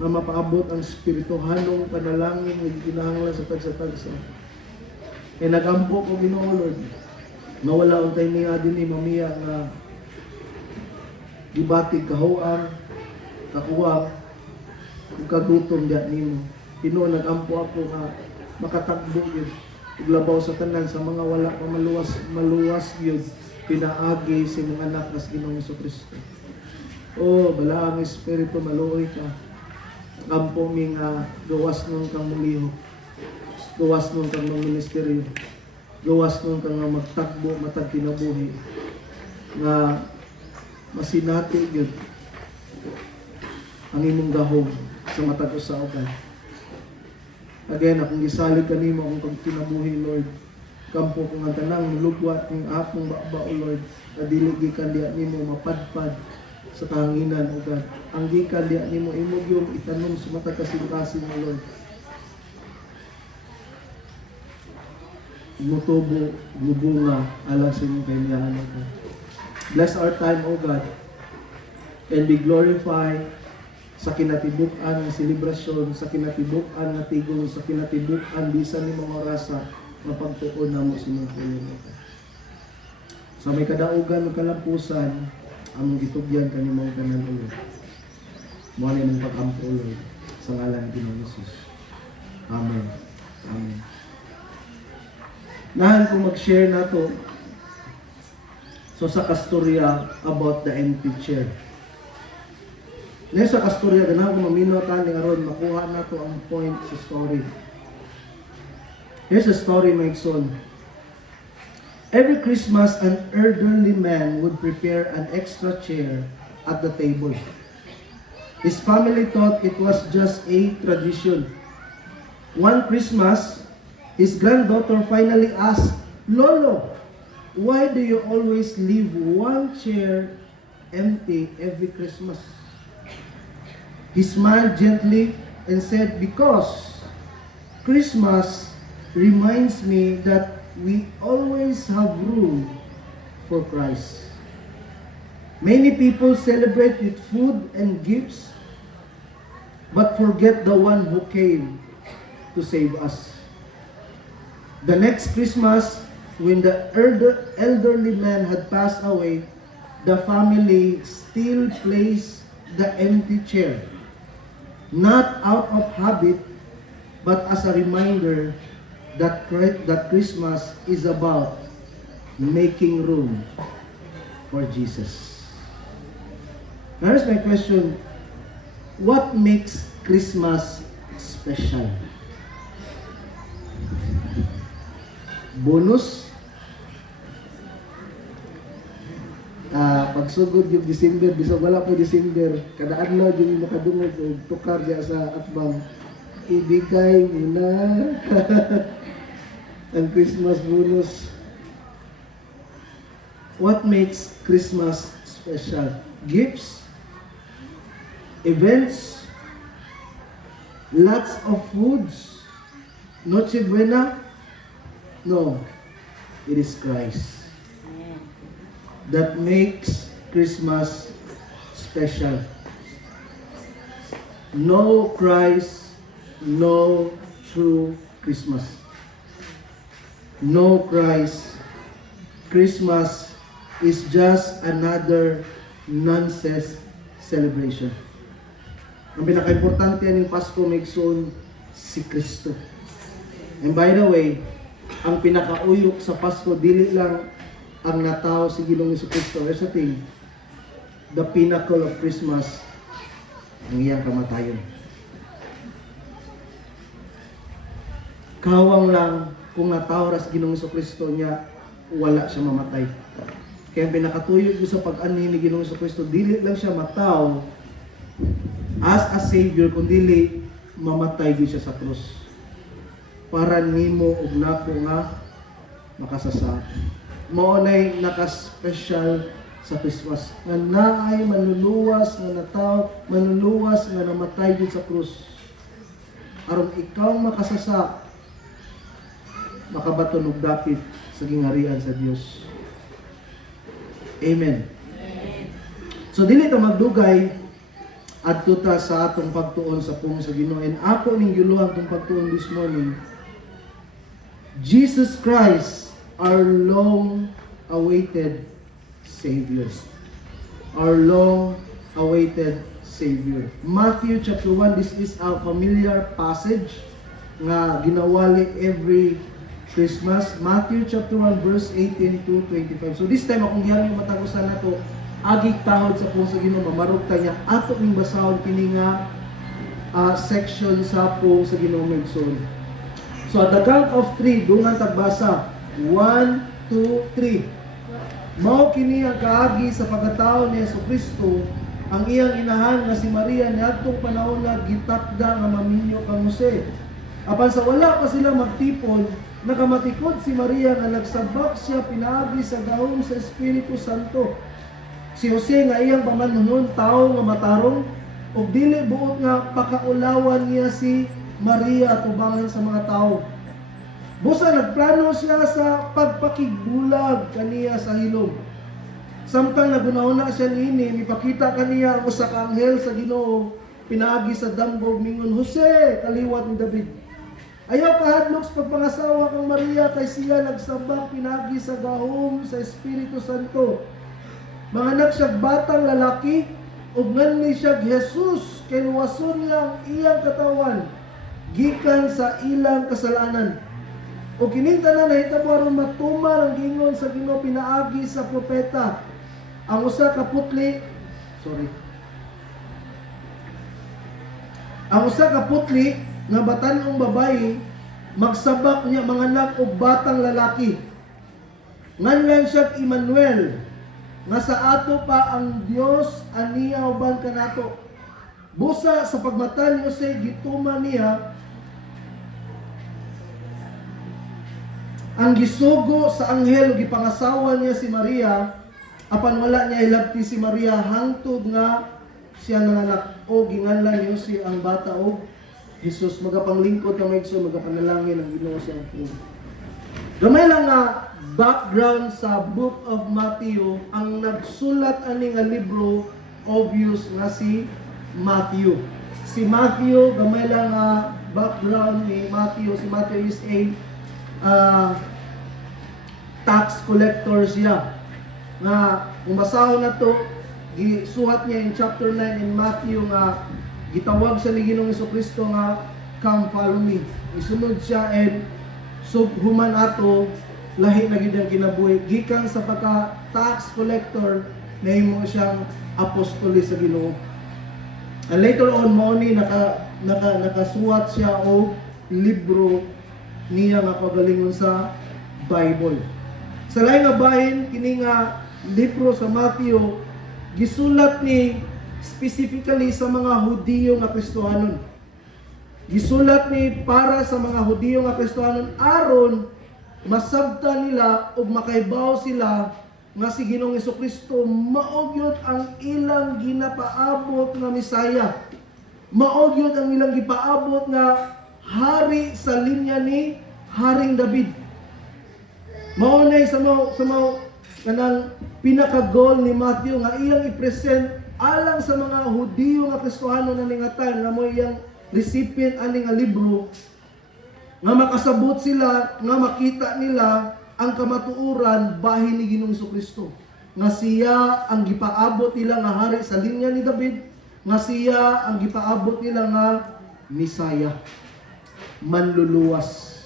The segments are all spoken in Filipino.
na mapaabot ang espirituhanong panalangin nga ginahanglan sa tagsa-tagsa. E nagampo ko Ginoo Lord, nga wala untay niya din ni mamiya nga gibatig kahuang, kakuwang, ug kagutom diya nimo. Ginoo nagampo ako nga makatagbo yun. Iglabaw sa tanan sa mga wala pa maluwas yun, pinaagi sa mga anak nas Ginoong Jesucristo. Oh, bala ang Espiritu maluoy ka. Kampo mi nga gawas nun kang muliho. Gawas nun kang ministeryo. Gawas nun kang magtagbo matag kinabuhi. Nga masinati yun ang imong gahom sa matag usa-uban. Again, akong gisalig kanimo akong pagkinabuhi, Lord. Kampo kung ang tanang lugwat ng akong baba, O Lord, na dili gikan diya nimo mapadpad sa kahanginan, O God. Ang gikan diya nimo imog yung itanom sa matag kasing-kasing, O Lord. Mutubo, gubunga, alang sa inyong kailihan, O God. Bless our time, O God, and be glorified sa kinatibuk-an ng selebrasyon, sa kinatibuk-an na tigong, sa kinatibuk-an bisan ni mga rasa na pagtuon na mo sinungkulong. Sa may kadaugan ng kalampusan, among gitugyan kanimong tanan ulo. Muna mong pag-ampo ulo sa ngalan ng Ginoong Hesus. Amen. Amen. Nahan kong mag-share na to sa kastorya about the empty chair. Nesa kastorya, ganahan ko maminota ni aron makuha na to ang point sa story. Here's a story, my son. Every Christmas, an elderly man would prepare an extra chair at the table. His family thought it was just a tradition. One Christmas, his granddaughter finally asked, "Lolo, why do you always leave one chair empty every Christmas?" He smiled gently and said, "Because Christmas reminds me that we always have room for Christ. Many people celebrate with food and gifts, but forget the one who came to save us." The next Christmas, when the elderly man had passed away, the family still placed the empty chair, not out of habit, but as a reminder that Christmas is about making room for Jesus. Now here's my question. What makes Christmas special? Bonus? Pagsugod yung December, bisag wala po December, kada adlaw yung makadungog o tukar diya sa atbang, ibigay mo na ang Christmas bonus. What makes Christmas special? Gifts? Events? Lots of foods? Noche Buena? No, it is Christ that makes Christmas special. No Christ, no true Christmas. No Christ. Christmas is just another nonsense celebration. Ang pinaka-importante ng Pasko, Megson, si Kristo. And by the way, ang pinaka-uyok sa Pasko, dili lang ang natao si Ginoong Jesucristo. Here's the thing, the pinnacle of Christmas, ang iyang kamatayon. Kawang lang kung natao ras Ginoong Jesucristo niya, wala siya mamatay. Kaya ang pinakatuyog sa pag-anhin ni Ginoong Jesucristo, dili lang siya mataw as a Savior, kundi mamatay din siya sa krus. Para nimo ug nako nga makasasa. Mao nay naka-special sa Christmas. Nga naay manluluwas nga nataw, manluluwas nga namatay din sa krus. Aron ikaw makasasa, makabaton og dapit sa gingarian sa Dios. Amen. So dili ta magdugay, adto ta sa atong pagtuon sa pung sa Ginoo. And ako ning yuluhan tong pagtuon this morning, Jesus Christ, our long-awaited Savior. Our long-awaited Savior. Matthew chapter 1, this is a familiar passage nga ginawali every Christmas. Matthew chapter 1 verse 18 to 25. So this time akong gihangyo matagusan nato agig tahod sa puso sa Ginoo, mamarog ta niya ato ning basahon kini nga section sa puso sa Ginoo Migsoon. So at the count of 3 dungan tagbasa. 1, 2, 3. Mao kini ang kaagi sa pagkatao ni Jesucristo, ang iyang inahan nga si Maria niadtong panahon nga gitakda nga maminyo kang Jose. Apan sa wala pa sila magtipon, nakamatikod si Maria nga nagsabak siya pinaagi sa gahom sa Espiritu Santo. Si Jose nga iyang pamanunon tao nga matarong, ug dili buot nga pakaulawan niya si Maria tubangan sa mga tao. Busa nagplano siya sa pagpakigbulag kaniya sa hilom. Samtang nagunahuna siya niini, mipakita kaniya ang usa ka anghel sa Ginoo pinaagi sa dambog mingon, Jose, kaliwat ni David. Ayaw kahadlok sa pagpangasawa kang Maria kay siya nagsabak pinaagi sa gahom sa Espiritu Santo. Manganak siya batang lalaki ug nganli siya Jesus kay luwason niya ang iyang katawan gikan sa ilang kasalanan. O kining tanan nahitabo aron matuman ang gingon sa Ginoo pinaagi sa propeta. Ang usa ka putli nga batan-ong babayi magsabak niya manganak og batang lalaki. Nganlan siya Emmanuel, nga sa ato pa ang Dios aniya uban kanato. Busa sa pagmata ni Jose gituman niya ang gisugo sa anghel gipangasawa niya si Maria, apan wala niya ilabti si Maria hangtod nga siya nanganak o ginganlan niyo si ang bata og Jesus. Magapanglingkod na may magapanalangin ang Ginoo sa ato. Gamay lang nga background sa Book of Matthew, ang nagsulat ani nga libro obvious nga si Matthew. Si Matthew, gamay lang nga background ni Matthew. Si Matthew is a tax collector siya. Nga kung basahon na to, gisuhat niya in chapter 9 in Matthew nga gitawag sa ni Ginoong Jesucristo nga come follow me. Isunod siya and so human ato lahi na gid ang kinabuhi gikan sa pagka tax collector nahimo siyang apostol sa Ginoo. And later on mo ni nakasuwat siya og libro niya nga pagalingon sa Bible. Sa lain nga bahin kini nga libro sa Matthew gisulat ni specifically sa mga Hudiyo nga Kristohanon. Gisulat ni para sa mga Hudiyo nga Kristohanon aron masabta nila ug makaibaw sila nga si Ginoong Jesucristo mao gyud ang ilang ginapaabot nga Misaya. Mao gyud ang ilang gipaabot nga hari sa linya ni Haring David. Mao nay sa mao kanang pinaka-goal ni Matthew nga iyang i-present alang sa mga Hudiyo nga Kristohano na ningatan nga mo iyang recipient ani nga libro nga makasabot sila nga makita nila ang kamatuoran bahin ni Ginoong Jesucristo nga siya ang gipaabot nila nga hari sa linya ni David, nga siya ang gipaabot nila nga Misaya, manluluwas.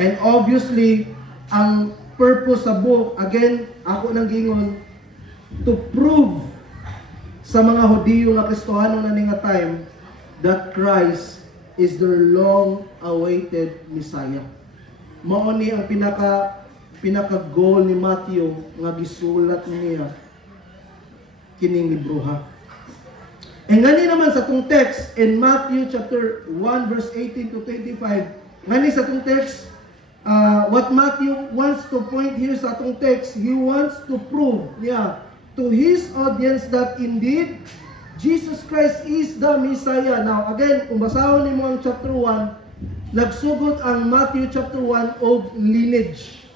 And obviously ang purpose sa book, again ako nang gingon, to prove sa mga Hudiyo nga Kristohano na nga time that Christ is their long-awaited Messiah. Mao ni ang pinaka-goal ni Matthew nga gisulat niya kining libro ha. E ngani naman sa tong text in Matthew chapter 1 verse 18 to 25, ngani sa tong text what Matthew wants to point here sa atong text, he wants to prove to his audience that indeed Jesus Christ is the Messiah. Now again, kung basahon nimo ang chapter 1, nagsugod ang Matthew chapter 1 og lineage.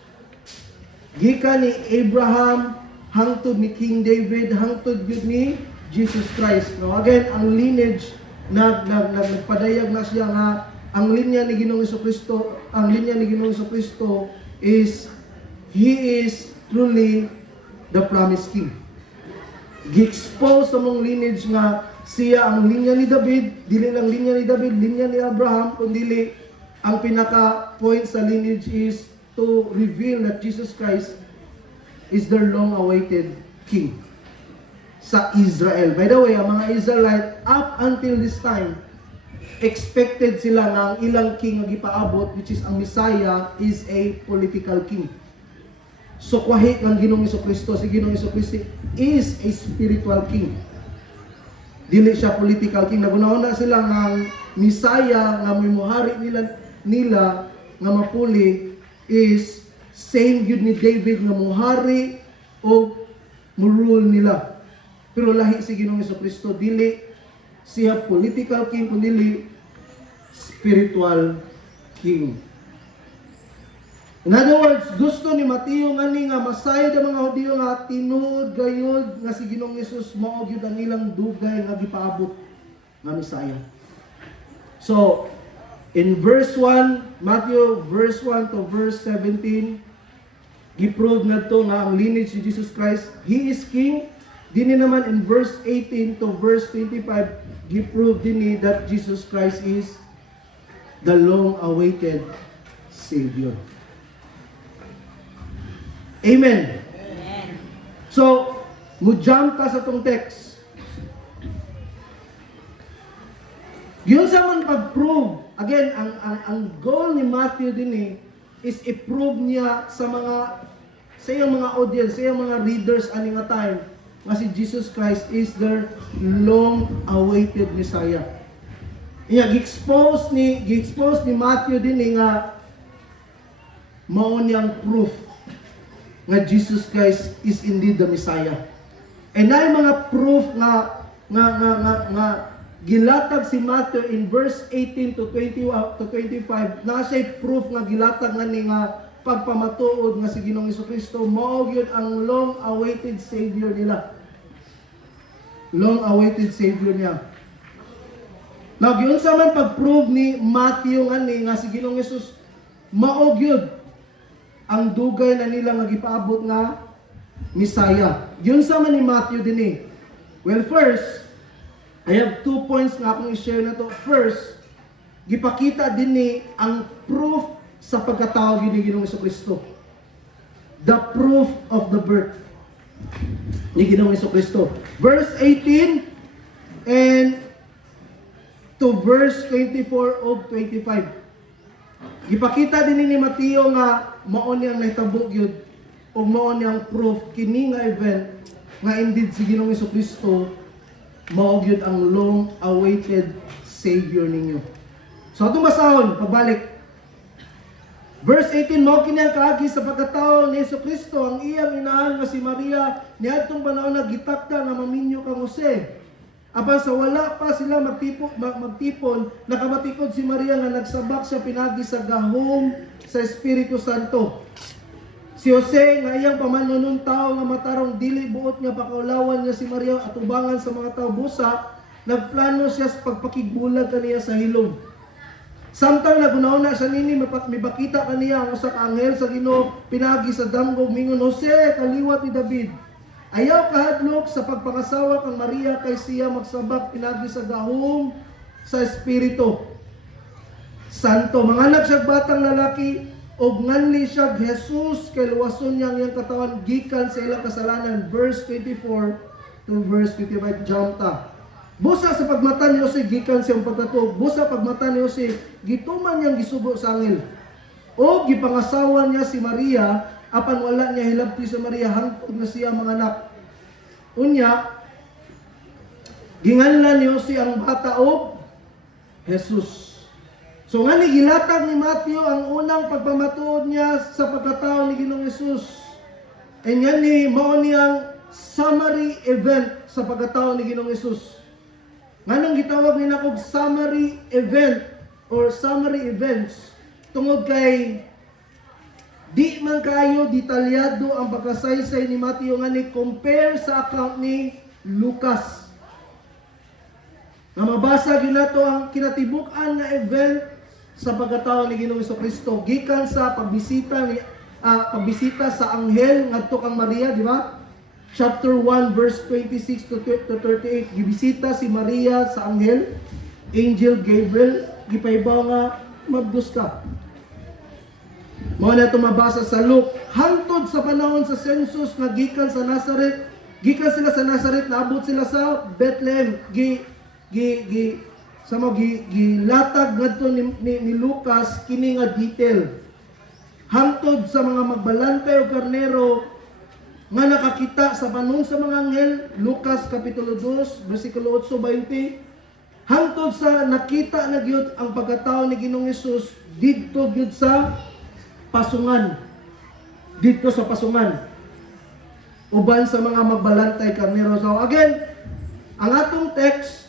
Gikan ni Abraham hangtod ni King David, hangtod gyud ni Jesus Christ. No? Again, ang lineage nagpadayag na siya nga ang linya ni Ginoong Jesucristo, is He is truly the promised King. Gi-expose sa mong lineage nga siya ang linya ni David, dili lang linya ni David, linya ni Abraham, kundi ang pinaka-point sa lineage is to reveal that Jesus Christ is their long-awaited King sa Israel. By the way, ang mga Israelite, up until this time, expected sila na ang ilang king nga gipaabot, which is ang Messiah, is a political king. So, kwahit ng Ginoong Jesucristo, si Ginoong Jesucristo is a spiritual king. Dili siya political king. Nagunahon na sila ng Messiah nga may muhari nila nga mapuli is same yun ni David nga muhari o murule nila. Pero lahi si Ginoong Jesucristo, dili siya political king, kundi spiritual king. In other words, gusto ni Mateo nga ni nga masayod ang mga Hudiyo nga tinuod gayud nga si Ginoong Hesus mao gyud ang ilang dugay nga gipaabot nga Messiah. So, in verse 1, Matthew verse 1 to verse 17, giprove ngadto nga ang lineage ni Jesus Christ, He is King. Dini naman in verse 18 to verse 25, giprove dinhi that Jesus Christ is the long-awaited Savior. Amen. Amen. So, mujump ka sa tong text. Yun sa man pag-prove, again, ang goal ni Matthew din is i-prove niya sa iyang mga audience, sa iyang mga readers ani nga time, nga si Jesus Christ is their long-awaited Messiah. Gi-expose ni Matthew din nga mao niyang proof nga Jesus Christ is indeed the Messiah. And na mga proof nga gilatag si Matthew in verse 18 to 20 to 25, na siya proof nga gilatag na ni nga pagpamatuod nga si Ginoong Jesucristo mao gyud ang long-awaited Savior nila. Long-awaited Savior niya. Now, giunsa man pag-prove ni Matthew nga si Ginoong Hesus mao gyud ang dugay na nila nga gipaabot nga Messiah. Giunsa man ni Matthew dinhi. Well, first, I have 2 points nga akong i-share na to. First, gipakita dinhi ang proof sa pagkatao ni Ginoong Jesucristo. The proof of the birth ni Ginoong Jesucristo. Verse 18 and to verse 24 of 25. Gipakita din ni Mateo nga mao niyang nahitabo gyud o mao niyang proof kini nga event nga indeed si Ginoong Jesucristo mao gyud ang long-awaited Savior ninyo. So atong basahon pabalik. Verse 18, mao kini ang kaagi sa pagkatao ni Jesucristo, ang iyang inahan nga si Maria niadtong panahon nagitakda nga maminyo kang Jose. Apan sa wala pa sila magtipon, nakamatikod si Maria nga nagsabak siya pinagi sa gahom sa Espiritu Santo. Si Jose nga iyang pamanunon tao nga matarong dili buot nga pakaulawan niya si Maria at ubangan sa mga tao busa, nagplano siya sa pagpakigbulag kaniya sa hilom. Samtang nagunaw na siya nini, mibakita kaniya ang usa ka anghel sa Ginoo pinagi sa damgo mingon, Jose, kaliwat ni David. Ayaw kahadlok sa pagpangasawa kang Maria kay siya magsabak pinagi sa gahom sa Espiritu Santo. Manganak siya batang lalaki og nganli siya Jesus kay luwason niya ang iyang katawan gikan sa ilang kasalanan. Verse 24 to verse 25, jump ta. Busa sa pagmata ni Jose gikan siyang pagkatuog. Busa pagmata ni Jose gituman niyang gisugo sa anghel. O gipangasawa niya si Maria apan wala niya hilabti sa Maria hangtod na siya manganak. Unya ginganlan ni Jose ang bata og Jesus. So nga ni gilatag ni Matthew ang unang pagpamatuod niya sa pagkatao ni Ginoong Hesus. E nga ni mao niyang summary event sa pagkatao ni Ginoong Hesus. Nganong gitawag nila kog summary event or summary events tungod kay di man kayo detalyado ang pagkasaysay ni Matthew nga ni compare sa account ni Lucas. Nga mabasa gyud nato ang kinatibuk-an nga event sa pagkatao ni Ginoong Jesucristo gikan sa pagbisita sa anghel ngadto kang Maria, di ba? Chapter 1 verse 26 to 38, gibisita si Maria sa anghel, Angel Gabriel, gipaybaw nga mabdus ka. Mao na ito mabasa sa Luke. Hangtod sa panahon sa census nga gikan sa Nazareth, gikan sila sa Nazareth, naabot sila sa Bethlehem. Gilatag ngadto ni Lucas kini nga detail. Hangtod sa mga magbalantay o karnero nga nakakita sa panahon sa mga anghel, Lucas kapitulo 2 bersikulo 8-20. Hangtod sa nakita na gyud ang pagkatao ni Ginoong Hesus didto gyud sa pasungan. Dito sa pasungan. Uban sa mga magbalantay karnero. So again, ang atong text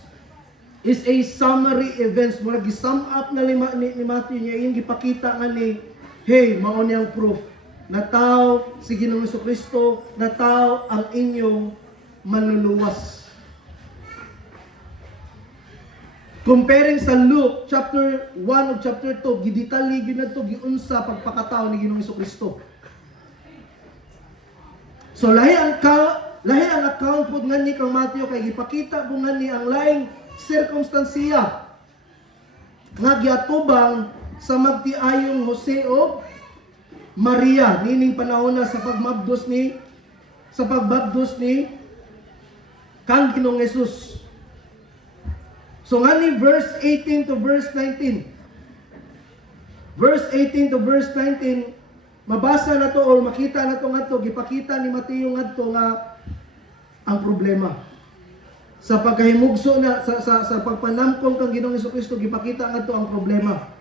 is a summary events. Mura gi-sum up na ni Matthew niya yung gipakita nga ni, hey, mao niyang proof. Nataw si Ginoong Jesucristo, nataw ang inyong manluluwas. Comparing sa Luke chapter 1 ug chapter 2, gidetalye gyud nadto giunsa pagpakatao ni Ginoong Jesucristo. So lahi ang account pud nganni kang Matthew kay gipakita po nganni ang laing sirkumstansiya nga giatubang sa magtiayong Jose o Maria nining panahon na sa pagbabdos ni kang Ginoong Hesus. So nga ni verse 18 to verse 19. Verse 18 to verse 19, mabasa na to or makita na to ngadto, gipakita ni Mateo ngadto nga ang problema. Sa pagkahimugso na sa pagpanamkong kang Ginoong Jesucristo, gipakita ngadto ang problema.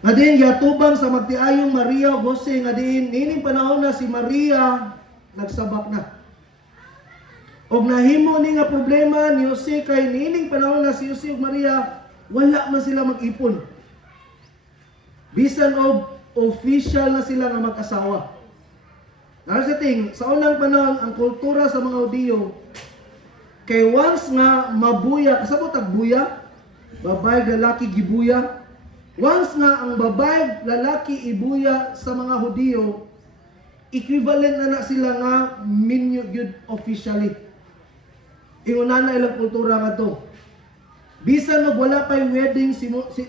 Nga din yatubang sa magtiayong Maria o Jose nga din nining panahon na si Maria nagsabak na. Og nahimo ni nga problema ni Jose kay nining panahon na si Jose ug Maria wala man sila mag-ipon. Bisan og official na sila nga mag-asawa. Sa unang panahon ang kultura sa mga Hudiyo kay once nga mabuya, kasabot ag buya, babae lalaki gibuya. Once nga ang babae lalaki ibuya sa mga Hudiyo, equivalent na sila nga minyo gyud officially. Inguna na ilang kultura nga to. Bisan og wala pay wedding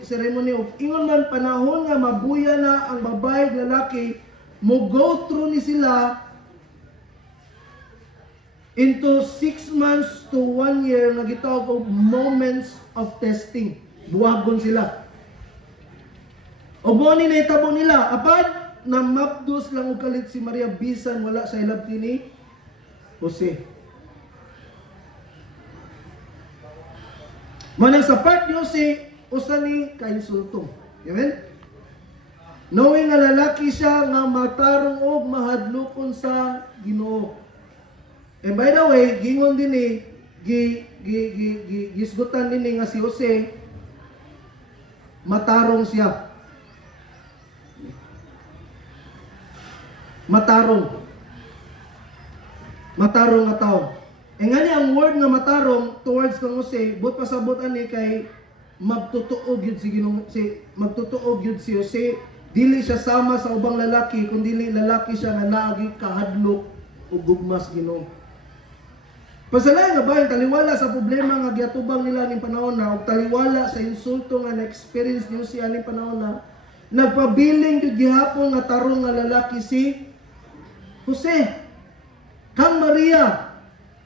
ceremony of ingon man panahon nga mabuya na ang babae lalaki, mo go through ni sila into 6 months to 1 year nga gitawag og moments of testing. Buwagon sila. O buwan ni naitabo nila, apan na mapdos lang og kalit si Maria bisan wala sa ilabti ni Jose. Manang sa part niyo si usa ni kainsultong. Amen? Knowing nga lalaki siya nga matarong og mahadlokon sa Ginoo. And by the way, gingon din ni gisgutan din nga si Jose matarong siya. Matarong nga tao. E nga niya ang word nga matarong towards kang Jose, but pasabot ani kay magtutuog yun magtutuog yun si Jose, dili siya sama sa ubang lalaki, kundi lalaki siya nga naagi kahadlok o gugmas Ginoo. Pasalay nga ba, taliwala sa problema nga giatubang nila ning panahon na, o taliwala sa insulto nga na-experience niyo si aning panahon na, nagpabiling yun gihapon nga tarong nga lalaki si Jose, kang Maria,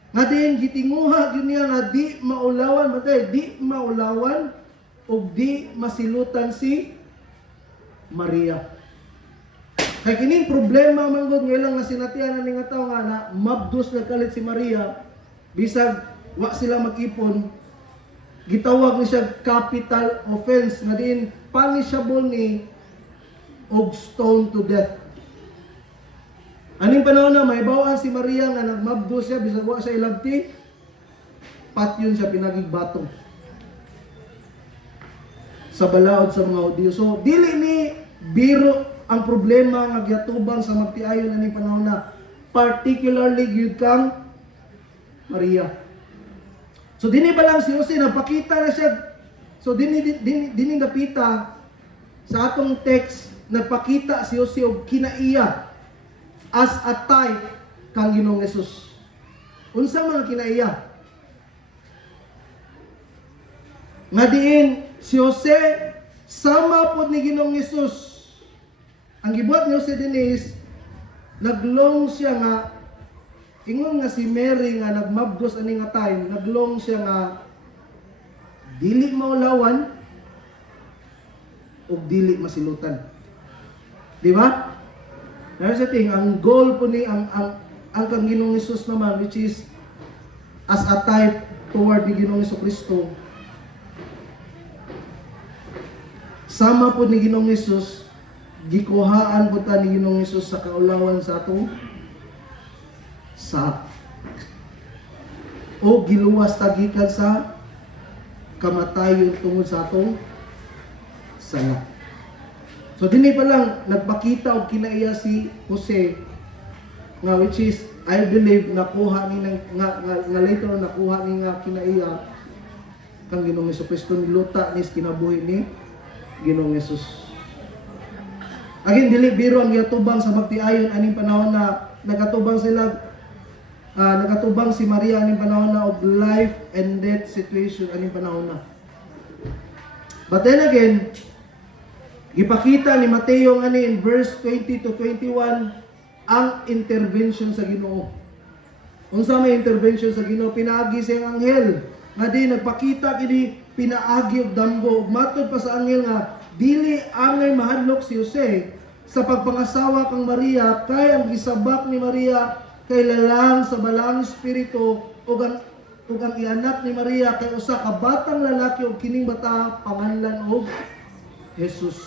nga din gitinguha gyud niya nga di maulawan o di masilutan si Maria. Kay kining problema man gud nga ilang nga sinatian ni nga tawo nga na mabdos na kalit si Maria, bisag wa sila mag-ipon, gitawag ni siya capital offense nga din punishable ni og stone to death. Aning panahon na mahibawaan si Maria nga nagmabdo siya bisag wa siya ilabti, patyon siya pinagigbatong sa balaod sa mga Hudiyo. So dili ni biro ang problema nga giatubang sa magtiayon aning panahon na, particularly gyud kang Maria. So dini pa lang si Jose napakita na siya. So dini napita sa atong text nagpakita si Jose og kinaiya as a type kang Ginoong Hesus. Unsa man kinaiya? Nga diin si Jose sama pod ni Ginoong Hesus. Ang gibuhat ni Jose din is naglong siya nga ingon nga si Mary nga nagmabdos ani nga time, naglong siya nga dili maulawan ug dili masilutan. Di ba? There's a thing, ang goal po ni ang kang Ginoong Hesus naman, which is as a type toward ni Ginoong Hesukristo. Sama po ni Ginoong Hesus, gikuhaan po ta ni Ginoong Hesus sa kaulawan sa atong sa o giluwas tagikan sa kamatayon tungod sa atong sala. So dinhi pa lang nagpakita og kinaiya si Jose nga which is I believe nakuha ni nga later nakuha ni nga kinaiya kang Ginoong Hesukristo niluta ni kinabuhi ni Ginoong Hesus. Again dili biro ang yatubang sa magtiayon aning panahon na nagatubang sila nagatubang si Maria aning panahon na of life and death situation aning panahon na. But then again, gipakita ni Mateo ani in verse 20 to 21 ang intervention sa Ginoo. Unsa may intervention sa Ginoo? Pinaagi siyang anghel nga di nagpakita kini pinaagi og damgo. Matod pa sa anghel nga dili angay mahadlok si Jose sa pagpangasawa kang Maria kay ang gisabak ni Maria kay lalang sa balang espiritu ug ang ianak ni Maria kay usa ka batang lalaki ug kining bata panganlan og Jesus.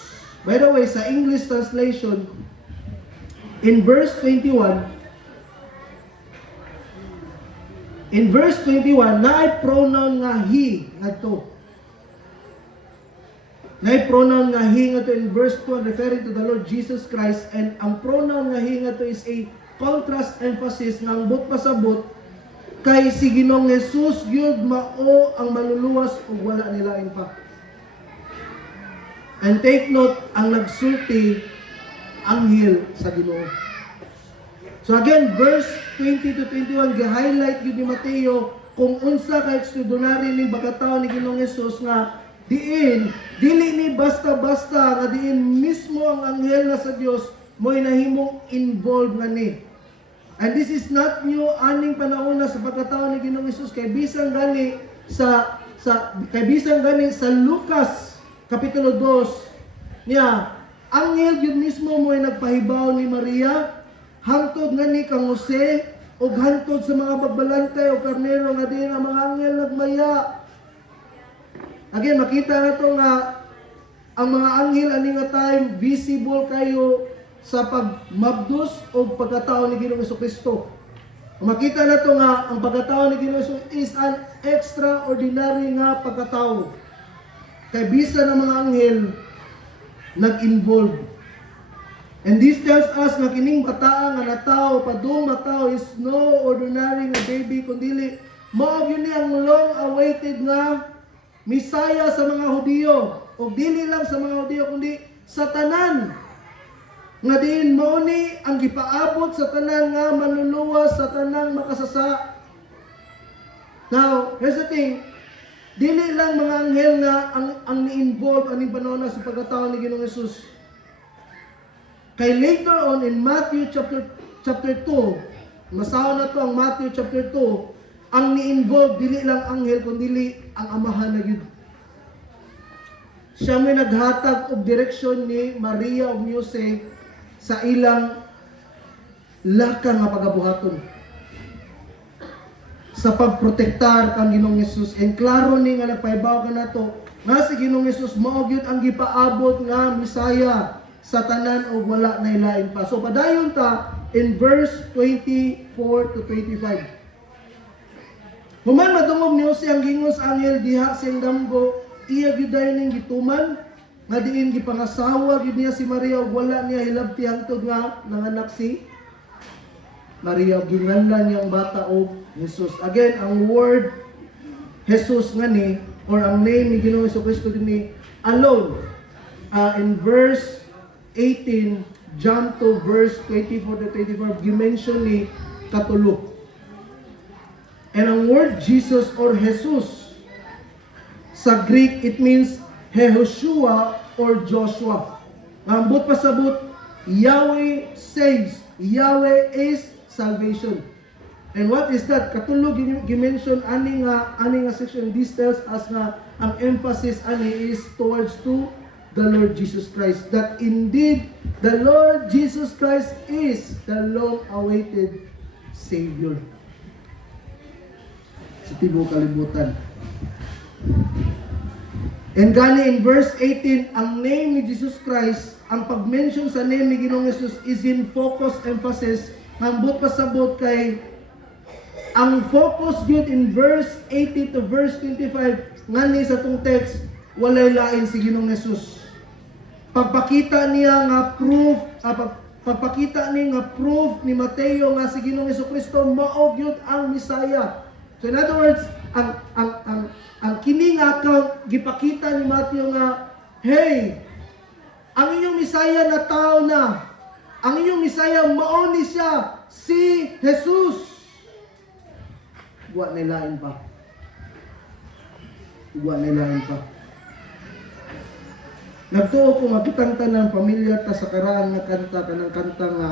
By the way, sa English translation in verse 21 naay pronoun nga he ngadto. Naay pronoun nga he ngadto in verse 2 referring to the Lord Jesus Christ, and ang pronoun nga he ngadto is a contrast emphasis ng but pasabot kay si Ginoong Hesus gyud mao ang maluluwas ug wala nilain pa. And take note, ang nagsulti anghel sa Ginoo. So again, verse 20 to 21 gi-highlight gyud ni Mateo kung unsa ka extraordinary ning pagkatao ni Ginoong Hesus nga diin dili ni basta-basta nga diin mismo ang anghel na sa Dios mo'y nahimong involved nga ni. And this is not new aning panahon na sa pagkatao ni Ginoong Hesus kay bisan gani sa Lucas kapitulo 2 niya anghel gyud mismo mo'y nagpahibaw ni Maria hangtod ngani kang Jose ug hangtod sa mga bagbalantay o karnero nga diin ang mga anghel nagmaya. Again makita nato nga ang mga anghel ani nga time visible kayo sa pagmabdos o pagkatao ni Ginoong Hesukristo. Makita na to nga ang pagkatao ni Ginoong Hesus is an extraordinary nga pagkatao. Kay bisa ng mga anghel nag-involve. And this tells us na kining bataa nga natao, padung matao is no ordinary nga baby kundi mao gyud ni ang long-awaited nga Misaya sa mga Hudiyo. O dili lang sa mga Hudiyo kundi sa tanan. Nga diin mao ni ang gipaabot sa tanan nga manluluwas sa tanang makasasa. Now, here's the thing. Dili lang mga anghel nga ang ni-involve aning panahon sa pagkatao ni Ginoong Hesus. Kay later on in Matthew chapter 2, masahon na to ang Matthew chapter 2, ang ni-involve dili lang anghel kundi ang amahan na gyud. Siya may naghatag og direksyon ni Maria ug ni Jose sa ilang lakang nga pagabuhaton sa pagprotektar kang Ginoong Hesus. And klaro ni nga nagpahibaw ka nato nga si Ginoong Hesus mao gyud ang gipaabot nga Misaya sa tanan og wala na ilain pa. So padayon ta in verse 24 to 25. Human madungog ni Jose ang gingon sa anghel diha sing damgo, iya gyud ning gituman nga diin gipangasawa gyud niya si Maria ug wala niya hilabti hangtod nga nanganak si Maria ug ginganlan niyang bata og Jesus. Again, ang word Jesus nga ni, or ang name ni Ginoong Jesucristo din ni alone. In verse 18, John 2 verse 24 to 25, gimension ni katulo. And ang word Jesus or Jesus, sa Greek, it means Yehoshua or Joshua. Ambot pasabot, Yahweh saves. Yahweh is salvation. And what is that? Katulog gimension ani nga section. This tells us nga ang emphasis ani is towards to the Lord Jesus Christ. That indeed the Lord Jesus Christ is the long-awaited Savior. Sa tibuok kalibutan. And gani in verse 18, ang name ni Jesus Christ, ang pag-mention sa name ni Ginoong Jesus is in focus, emphasis, ngambot pasabot kay ang focus yun in verse 18 to verse 25, ngani sa tong text, walay lain si Ginoong Jesus. Pagpakita niya nga proof, pagpakita niya nga proof ni Mateo nga si Ginoong Jesucristo mao gyud ang Messiah. So in other words, ang kini nga account gipakita ni Mateo nga, hey, ang inyong Messiah na tao na, ang inyong Messiah mao ni siya, si Jesus. Wa nilain pa. Wa nilain pa. Nagtuo ko mapitang tanang pamilya ta sa karaan nga kanta kanang kanta nga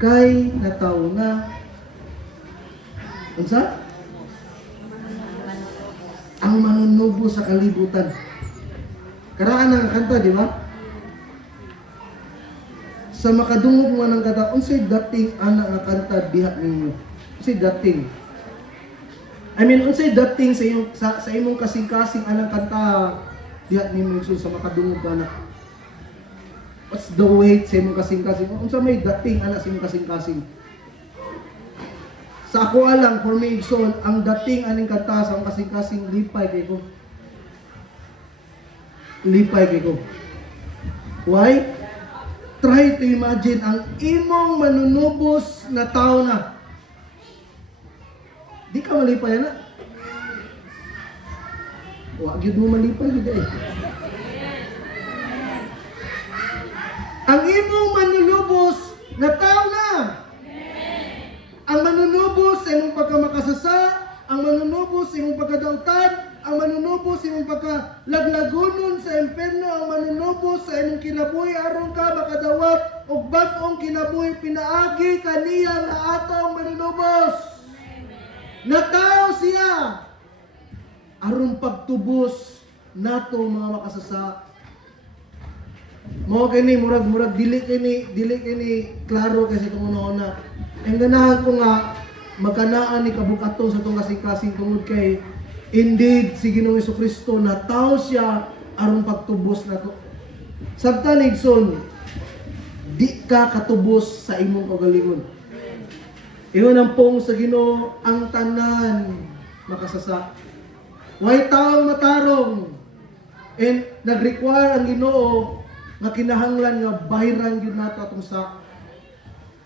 kay nataw na. Unsa? Ang manunubo sa kalibutan. Karaan nga kanta, di ba? Sa makadungog nga ng kanta, unsay dating ana nga kanta diha ninyo? Unsay dating? Unsay dating sa imong kasing-kasing anang kanta diha nimo sa makadungog ana? What's the weight sa imong kasing-kasing? Unsa may dating ana sa imong kasing-kasing? Sa ako alang, for me igsoon, ang dating aning kanta sa imong kasing-kasing lipay kay ko. Lipay kay ko. Why? Try to imagine ang imong manunubos na tao na. Di ka malipay na. Wa gyud mo malipay gyud eh. Ang imong manunubos na tao na. Ang manunubos sa imong pagkamakasasa, ang manunubos sa imong pagkadaotan, ang manunubos sa imong pagkalaglagonon sa impierno, ang manunubos sa imong kinabuhi aron ka makadawat og bag-ong kinabuhi pinaagi kaniya nga atong manunubos. Natao siya aron pagtubos nato mga makasasa. Mo kini murag dili kini klaro kasi tungod na. Ang ganahan ko nga magkanaan ni kabukato sa tong kasing-kasing tungod kay indeed si Ginoong Jesucristo natao siya aron pagtubos nato. Sabtan igsoon, di ka katubos sa imong kaugalingon. Iyon ang pong sa Ginoo ang tanan makasasa. Way taong matarong and nag-require ang Ginoo nga kinahanglan nga bahiran gyud nato atong sa.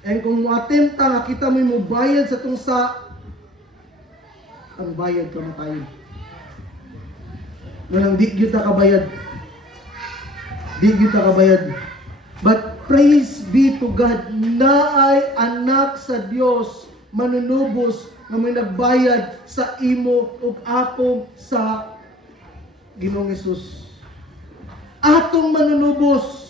And kung mo-attempt nga kita mo bayad sa atong sa, ang bayad ka matayon. Walang di gyud ta kabayad. Di gyud ta kabayad. But praise be to God, naay anak sa Dios manunubos nga may nagbayad sa imo ug ako sa Ginoong Hesus. Atong manunubos.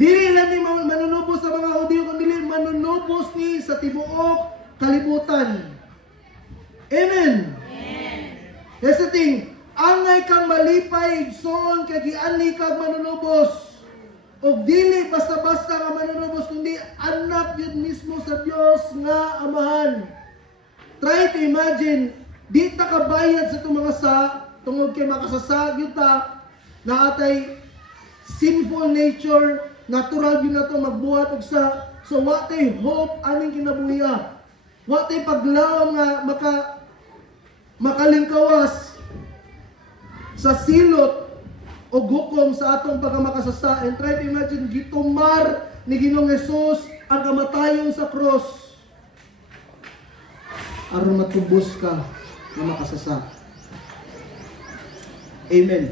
Dili lang ni manunubos sa mga Hudiyo, kundi manunubos ni sa tibuok kalibutan. Amen. That's the thing. Angay kang malipay, igsoon kay giani kag manunubos. O dili basta-basta nga manunubos, kundi anak yun mismo sa Dios nga Amahan. Try to imagine, di ta kabayad sa itong mga sa, tungod kay makasasagyo ta, na atay sinful nature, natural yun na ito magbuhat og sa, so what ay hope aning kinabuhiya. What ay paglaom nga makalingkawas sa silot o gukom sa atong pagkamakasasa. And try to imagine, gitumar ni Ginoong Hesus ang kamatayon sa cross aron matubos ka na makasasa. Amen.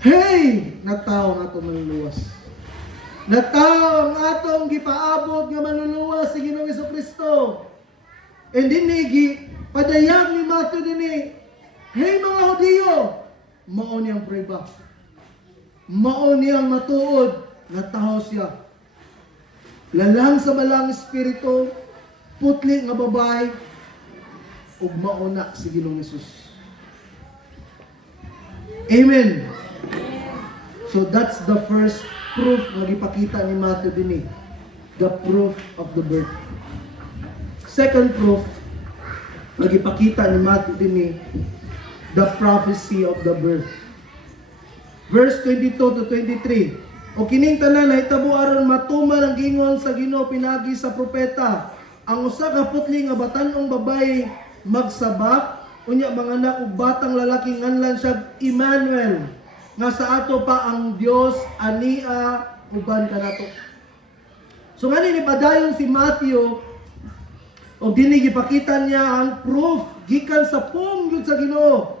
Hey! Nataw nga itong manluluwas. Nataw ang atong gipaabot nga manluluwas si Ginoong Jesucristo. And dinigi, padayag ni Matthew dinhi, hey mga Hudiyo, mao niyang prueba. Mao niyang matuod, nataho siya. Lalang sa balang espiritu, putli nga babae, ug mauna si Ginoong Hesus. Amen. So that's the first proof nga gipakita ni Matthew dinhi, the proof of the birth. Second proof nga gipakita ni Matthew dinhi, the prophecy of the birth. Verse 22 to 23. O kining tanan nahitabo aron matuman ang gingon sa Ginoo pinagi sa propeta, ang usa ka putli nga batan-ong babae magsabak unya manganak og batang lalaki nganlan siya Emmanuel, nga sa ato pa ang Dios ania uban kanato. So ngani ni padayon si Matthew og dinhi gipakita niya ang proof gikan sa pum gyud sa Ginoo.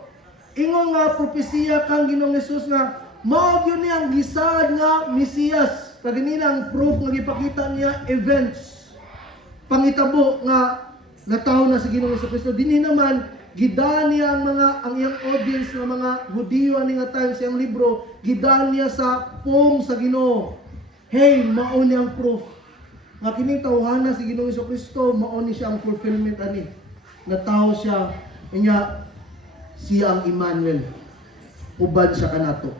Ingon nga propesiya kang Ginoong Hesus nga mao gyud niya ang gisaad nga Mesiyas. Kaganina ang proof nga gipakita niya events. Pangitabo nga nataho na si Ginoong Jesucristo. Dinhi naman gidaan niya ang iyang audience nga mga Hudiyo ani nga time sa iyang libro, gidaan niya sa pum sa Ginoo. Hey, mao ni ang proof nga kining tawhana si Ginoong Jesucristo, mao ni siya ang fulfillment ani. Nataho siya niya siya ang Emmanuel. Uban siya kanato.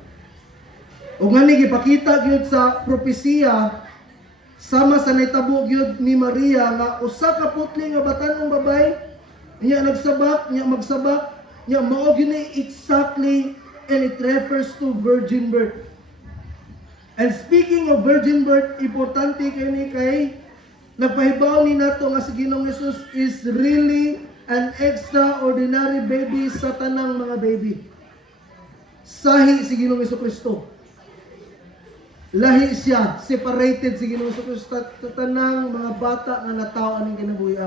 O nga ni gipakita gyud sa propesiya sama sa naitabo gyud ni Maria nga usa ka putli nga batan-ong babae niya nagsabak, niya magsabak, niya mao gyud ni exactly, and it refers to virgin birth. And speaking of virgin birth, importante kini kay nagpahibaw ni nato nga si Ginoong Hesus is really an extraordinary baby sa tanang mga baby. Sahi si Ginoong Jesucristo. Lahi siya, separated si Ginoong Jesucristo sa tanang mga bata nga natawo aning kinabuhi.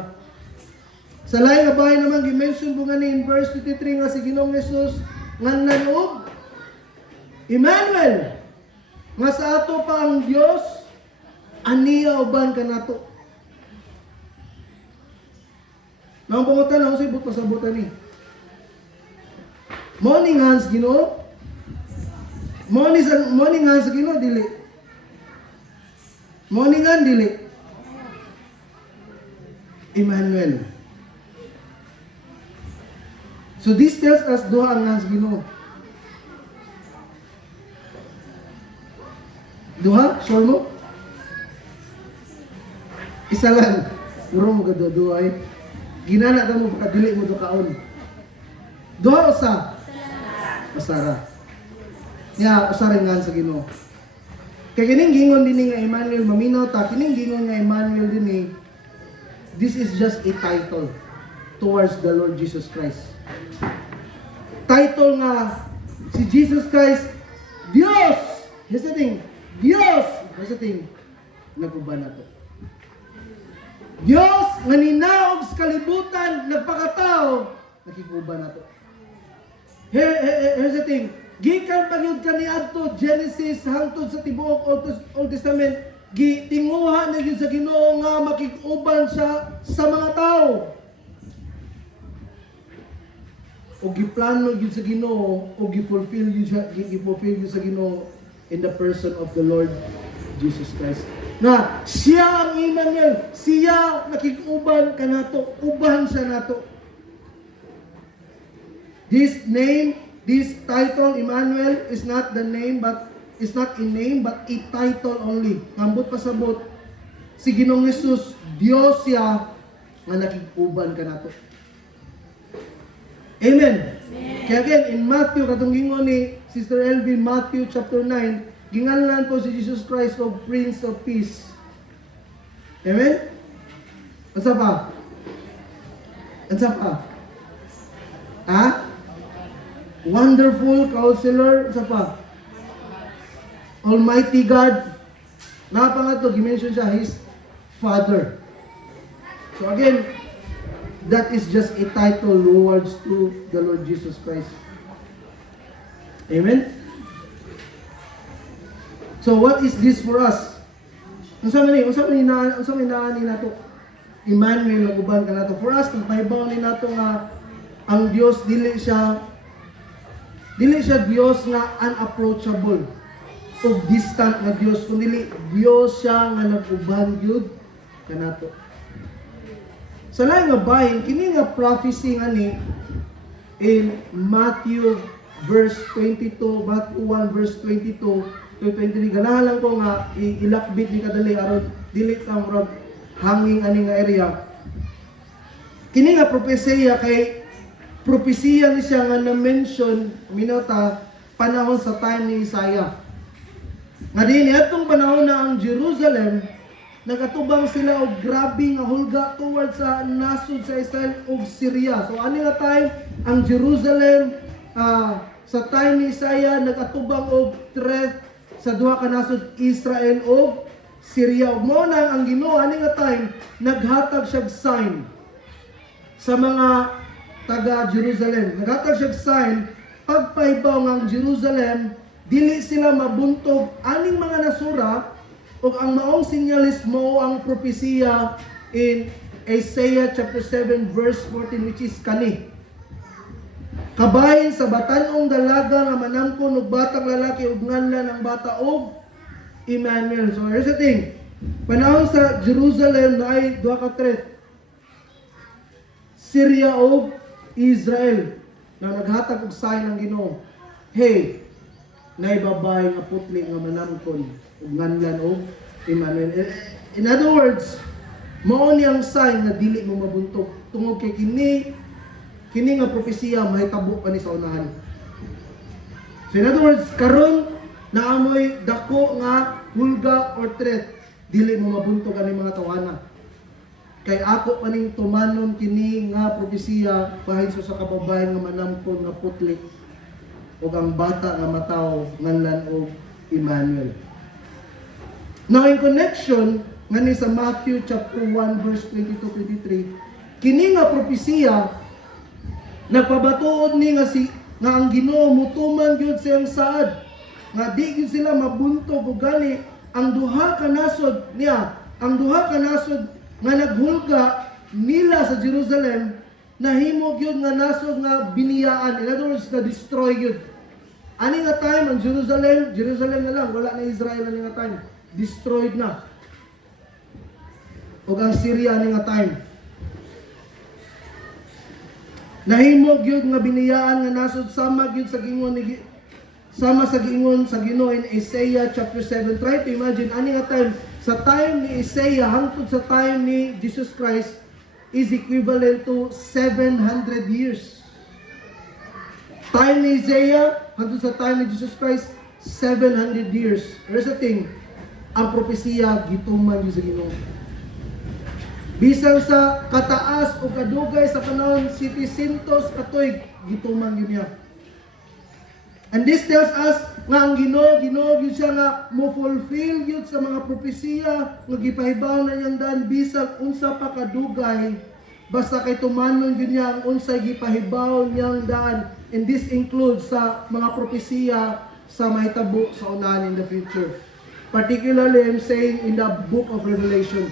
Sa lain nga bahay naman gi-mention po nga ni in verse 23 nga si Ginoong Hesus nganlan og Emmanuel, nga sa ato pa ang Dios aniya uban kanato. Nang pangutan ako sa ibut pasabutan ni. Morning hands Ginoo. Morning hands Ginoo dili. Morning hand dili. Emmanuel. So this tells us duha ang hands Ginoo. Duha? Sure mo? Isa lang. Puro mo ka duha eh. Ginana ka mo pakadili mo dukaon. Duha o sa? Usara. Niya, usara nga sa Ginoo. Kaya kining gingon din nga Emmanuel, maminaw ta, kining gingon nga Emmanuel din eh, this is just a title towards the Lord Jesus Christ. Title nga, si Jesus Christ, Dios! Here's the thing, Dios! Here's the thing, nag-uban na to. Dios nga ninaog sa kalibutan, nagpakatao, nakikuban na to. Here's the thing, gikan pagyud kani adto Genesis hangtod sa tibuok Old Testament, gitinguha na gyud sa Ginoo nga makig-uban siya sa mga tao. O giplano gyud sa Ginoo o gifulfill gyud sa Ginoo in the person of the Lord Jesus Christ. Na siya ang Emmanuel, siya nakig-uban kanato, uban siya nato. This name, this title Emmanuel is not the name but is not a name but a title only. Ambot pasabot si Ginoong Hesus, Dios siya nga nakig-uban kanato. Amen. Kaya again, in Matthew, katong gingon ni Sister Elvin, Matthew chapter 9, ginganlan po si Jesus Christ of Prince of Peace. Amen? Ansa pa? Ansa pa? Ha? Wonderful Counselor. Ansa pa? Almighty God. Napangat to, gimension siya, His Father. So again, that is just a title towards to the Lord Jesus Christ. Amen? So what is this for us? Unsa man ni nato Emmanuel laguban ka nato. For us kung pahibaw ni nato nga ang Dios dili siya Dios nga unapproachable o distant nga Dios, kundi Dios siya nga naguban gyud kanato. Sa lain nga bahin kini nga prophecy nga ni in Matthew verse 22, Matthew 1 verse 22 to 23. Ganahan lang ko nga ilakbit ni kadali aron dili sa murag hanging ani nga area. Kini nga propesya kay propesya ni siya nga na-mention minota panahon sa time ni Isaiah. Nga dinhi atong panahon na ang Jerusalem nagatubang sila og grabe nga hulga towards sa nasod sa Israel ug Syria. So ani nga time ang Jerusalem sa time ni Isaiah nagatubang og threat sa duha ka nasod Israel ug Syria. Ug mao na ang Ginoo ani nga time naghatag siya sign sa mga taga Jerusalem. Naghatag siya sign pagpahibaw nga ang Jerusalem dili sila mabuntog aning mga nasura ug ang maong sinyalis mo ang propesiya in Isaiah chapter 7 verse 14 which is kani. Kabahin sa batan-ong dalaga nga manamkon og batang lalaki ug nganlan ang bata og Emmanuel. So here's the thing. Panahon sa Jerusalem na ay duha ka threat. Syria o Israel na naghatag og sign ng Ginoo. Hey, nay babae nga putli nga manamkon ug nganlan og Emmanuel. In other words, mao ni ang sign nga dili mo mabuntog tungod kay kini nga propesiya mahitabo pa ni sa unahan. So in other words, karon naamoy dako nga hulga or threat dili mo mabuntog ani mga tawana. Kay ako paning tumanon kini nga propesiya bahin sa kababayan nga manamkon nga putli ug ang bata nga mataw nganlan og Emmanuel. Now in connection ngani sa Matthew chapter 1 verse 22-23, kini nga propesiya nagpabatuod ni nga ang Ginoo mutuman gyud siyang saad nga di gyud sila mabuntog ug gani ang duha ka nasod nga naghulga nila sa Jerusalem nahimo gyud nga nasod nga biniyaan. In other words, na destroy gyud. Ani nga time ang Jerusalem na lang, wala na Israel ani nga time. Destroyed na. Ug ang Syria ani nga time. Nahimo gyud nga biniyaan nga nasod sama gyud sa gingon ni sa Ginoo in Isaiah chapter 7. Try to imagine ani nga time sa time ni Isaiah hangtod sa time ni Jesus Christ is equivalent to 700 years. Time ni Isaiah hangtod sa time ni Jesus Christ 700 years. Here's the thing, ang propesiya gituman gyud sa Ginoo. Bisan sa kataas o kadugay sa panahon 700 katuig gituman gyud niya. And this tells us nga ang Ginoo gyud siya nga mo fulfill gyud sa mga propesiya nga gipahibaw na niyang daan bisag unsa pa kadugay basta kay tumanon gyud niya ang unsay gipahibaw niyang daan. And this includes sa mga propesiya sa mahitabo sa unahan in the future. Particularly I'm saying in the book of Revelation.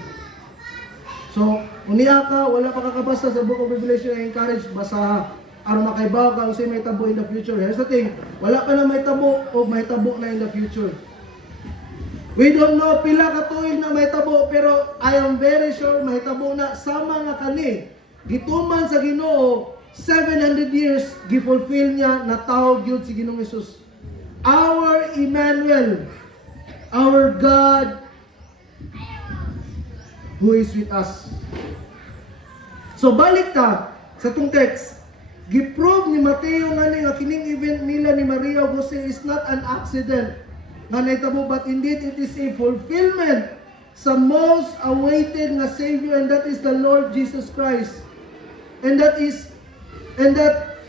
So, unia ka wala pa kakabasa sa book of Revelation, I encourage basaha aron makaibaw ka unsay mahitabo in the future. Here's the thing, wala ka na mahitabo o mahitabo na in the future. We don't know pila ka tuig na mahitabo, pero I am very sure mahitabo na sama nga kani gituman sa Ginoo 700 years gifulfill niya na tawag gyud si Ginoong Hesus. Our Emmanuel, our God who is with us. So balik ta sa tong text. Giprove ni Mateo nga kining event nila ni Maria ug Jose is not an accident nga nahitabo, but indeed it is a fulfillment sa most awaited nga Savior, and that is the Lord Jesus Christ. And that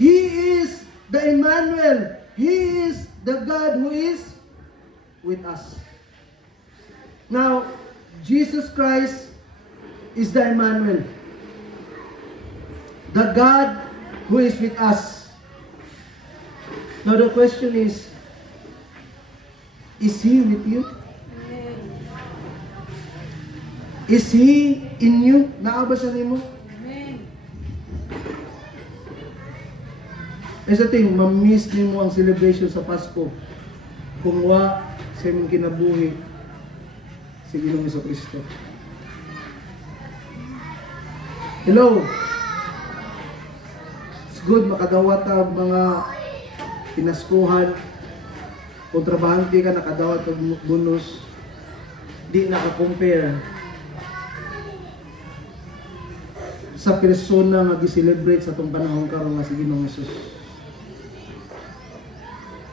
He is the Emmanuel. He is the God who is with us. Now, Jesus Christ is the Emmanuel, the God who is with us. Now the question is He with you? Amen. Is He in you? Naaba sa nimo? Amen. E sa ting, mamiss nimo ang celebration sa Pasko. Kung wa, sa imong kinabuhi, si Ginoong Jesucristo. Hello! It's good makadawat ang mga pinaskuhan. Kung trabahante ka, nakadawat ang bonus. Di naka-compare sa persona nga gi-celebrate sa itong panahon karon nga si Ginoong Hesus.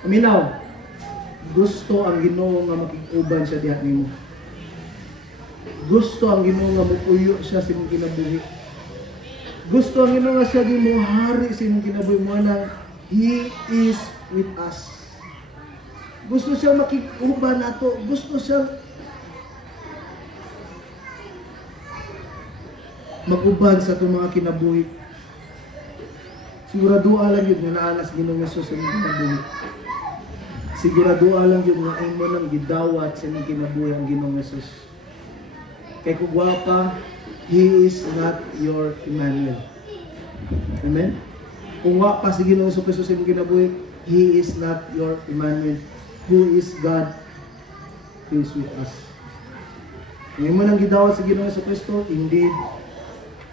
Aminaw, gusto ang Ginoo nga makig-uban siya diha nimo. Gusto ang Ginoo nga mupuyo siya sa imong kinabuhi. Gusto ang Ginoo nga siya di mo hari sa imong kinabuhi mo nang He is with us. Gusto siya makig-uban nato. Gusto siya mag-uban sa itong mga kinabuhi. Sigurado alam yun nga naalas Ginoong Hesus sa imong kinabuhi. Sigurado alam yun nga imo nang gidawat sa imong kinabuhi ang Ginoong Hesus. Kay kung gwapa, He is not your Emmanuel. Amen? Kung wa pa si Ginoong Hesus sa imong kinabuhi, He is not your Emmanuel. Who is God? He is with us. Kung imo nang gidawat sa Ginoong Hesus, indeed,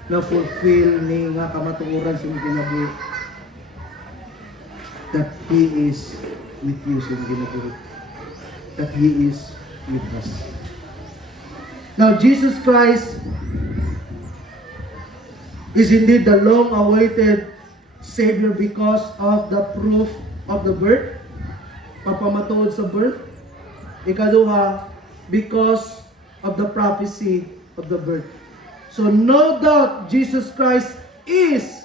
na-fulfill ni nga kamatuoran sa imong kinabuhi that He is with you sa imong kinabuhi. That He is with us. Now, Jesus Christ is indeed the long-awaited Savior because of the proof of the birth, papamatuod sa birth. Ikaduha, because of the prophecy of the birth. So no doubt, Jesus Christ is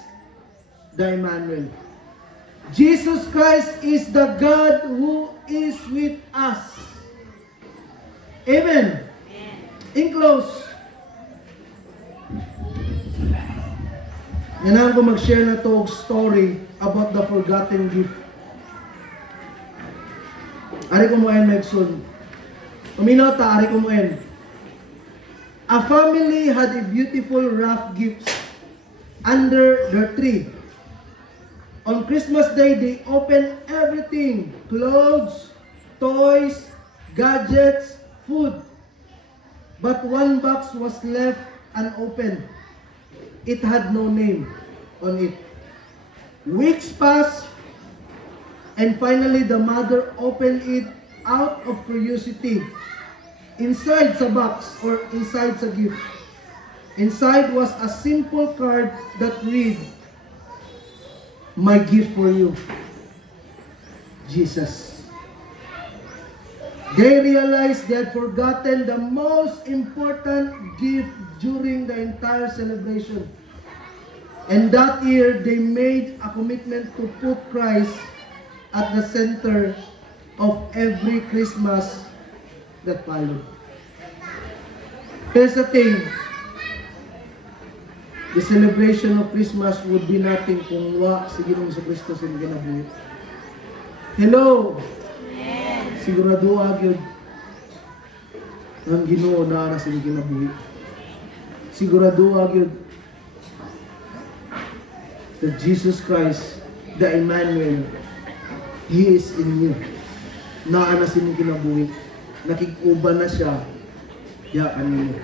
the Emmanuel. Jesus Christ is the God who is with us. Amen. In close, Ganaan ko mag-share na to story about the forgotten gift. Ari ko mo en Megson. Uminaw ta, ari ko mo en. A family had a beautiful wrapped gifts under their tree. On Christmas Day, they opened everything. Clothes, toys, gadgets, food. But one box was left unopened. It had no name on it. Weeks passed, and finally the mother opened it out of curiosity. Inside the box, or inside the gift, inside was a simple card that read, "My gift for you, Jesus." They realized they had forgotten the most important gift during the entire celebration. And that year, they made a commitment to put Christ at the center of every Christmas that followed. Here's the thing. The celebration of Christmas would be nothing kung wa si Ginoong Jesucristo sa ginabuhi. Hello! Sigurado agad ng Ginoo na sa ginabuhi. Sigurado agad that Jesus Christ, the Emmanuel, He is in you. Naa na sa kinabuhi. Nakikuban na siya. Ya kanino.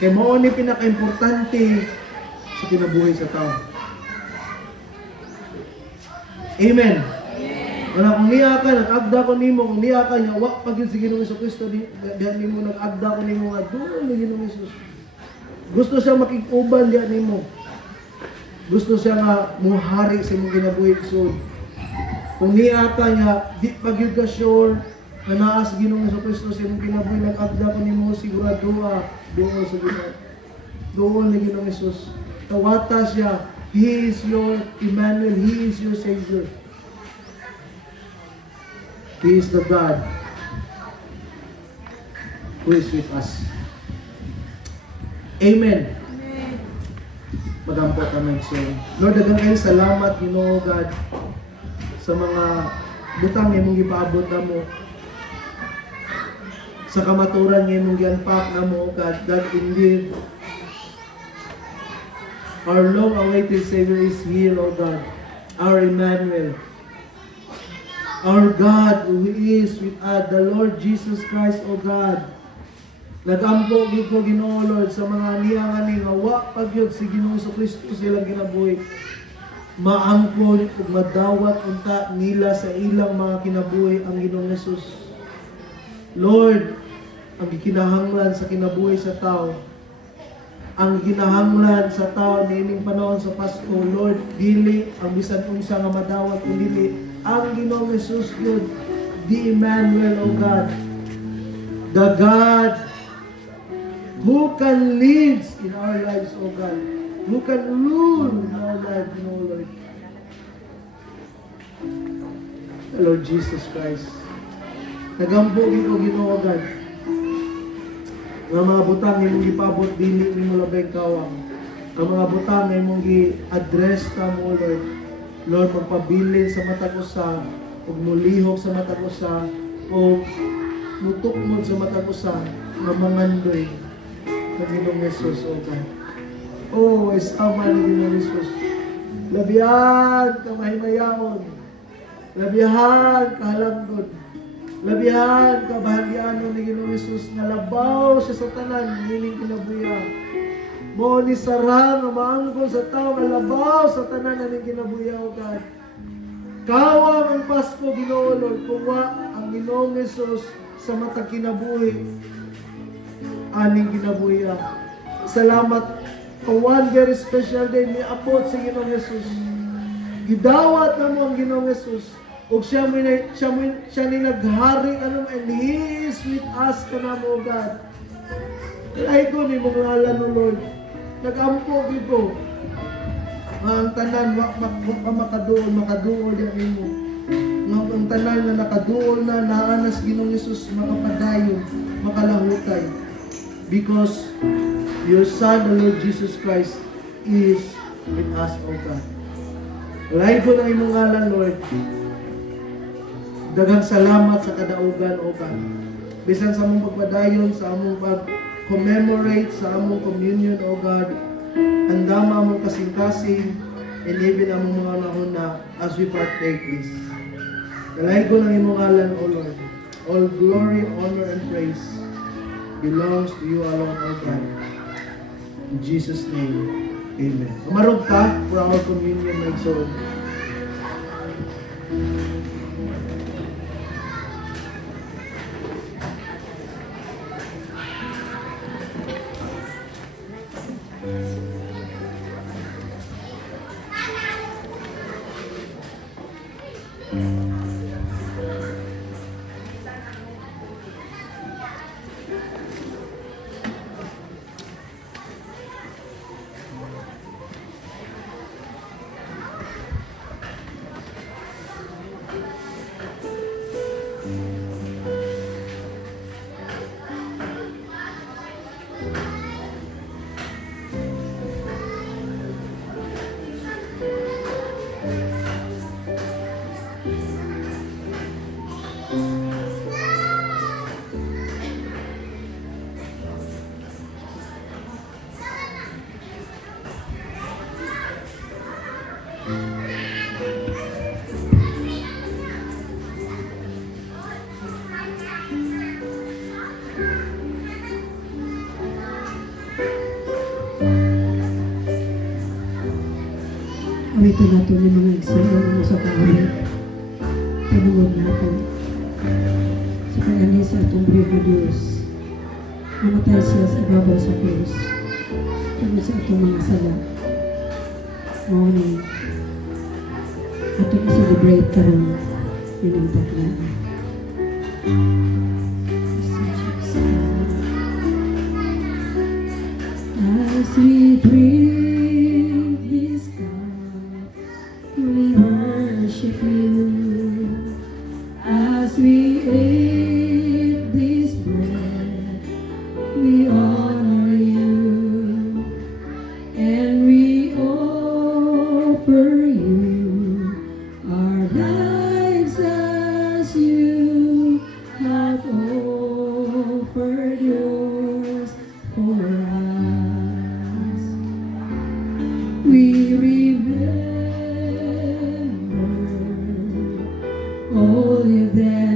Kaya mo ni pinaka-importante sa kinabuhi sa tao. Amen. Wala kung niya ka, nag-agda ko nimo, kung niya ka, wak pag yun si Ginoong Jesucristo, diyan nimo nag-agda ko nimo nga, doon ni Ginoong Jesus. Gusto siya makikuban diyan nimo. Gusto siya nga muhari sa imong kinabuhi soon. Kung niya ka niya, di pag yun ka sure, na naas Ginoong Jesucristo sa imong kinabuhi, nag-agda ko nimo, sigurado doon sa Ginoo. Doon ni Ginoong Jesus. Tawata siya, He is your Emmanuel, He is your Savior. He is the God who is with us. Amen. Magampo kami. So, Lord, dagang kayo salamat, Ginoo God, sa mga butang nga imong gipaabot na mo, sa kamaturan nga imong gianpak na mo, God, that indeed our long-awaited Savior is here, O God, our Emmanuel, our God who is with us, the Lord Jesus Christ, O God. Nagampo gyud ko, Ginoo Lord, sa mga niya nga wa pagyud si Ginoo Kristo silang kinabuhi. Maangkon ug madawat unta nila sa ilang mga kinabuhi ang Ginoong Hesus. Lord, ang gikinahanglan sa kinabuhi sa tao, ang ginahanglan sa tao niining panahon sa Pasko, Lord, dili ang bisan unsa nga madawat o dili ang Ginoong Hesus gyud, the Emmanuel, O God, the God who can lead in our lives, O God, who can rule in our lives, O Lord. The Lord Jesus Christ. Nagampo gid og Ginoo, God, nga mga butang imong gipabot dili nimo labay kawang, ang mga butang imong gi-address ta mo, Lord. Lord, magpabilin sa matag usa ug mulihok sa matag usa ug mutukmod sa matag usa nga mangandoy sa Ginoong Hesus, O God. Oh, isama ni Ginoong Hesus. Labihan ka mahimayaon, labihan ka halangdon, labihan ka bahagyanon ni Ginoong Hesus nga labaw siya sa tanan nining kinabuya. Mo ni sarang nga maangkon sa tao nga labaw sa tanan ning kinabuya, O God. Kawang ang Pasko, Ginoo Lord, kuwa ang Ginoong Hesus sa matag kinabuhi aning kinabuya. Salamat for one very special day ni abot si Ginoong Hesus. Gidawat na mo ang Ginoong Hesus ug siya ni naghari and He is with us kanamo, God. Kaya ko ni mong ngalan, O Lord, nagampo dito nga ang tanan wa makaduol diyan nimo, nga ang tanan nga nakaduol na naanas Ginoong Hesus makapadayon, makalahutay, because your Son, the Lord Jesus Christ, is with us, O God. Lahi ko ng imong ngalan, Lord. Daghang salamat sa kadaugan, O God. Bisan sa among pagpadayon, sa among pag-commemorate, sa among communion, O God, andama among kasing-kasing, and even among mga nahuna as we partake this. Lahi ko ng imong ngalan, O Lord. All glory, honor, and praise belongs to you alone, O God. In Jesus' name, amen. Umarog ta for our communion, my soul. Ito nato ni mga igsoon sa kawit. Panuod nato. Sa pangalan sa atong Brito Diyos. Namatay siya sa ibabaw sa krus. Tungod sa atong mga sala. Morning. Atong i-celebrate karon yung takla. As we drink this cup, we worship you. As we eat this bread, we honor you. And we offer you our life. Then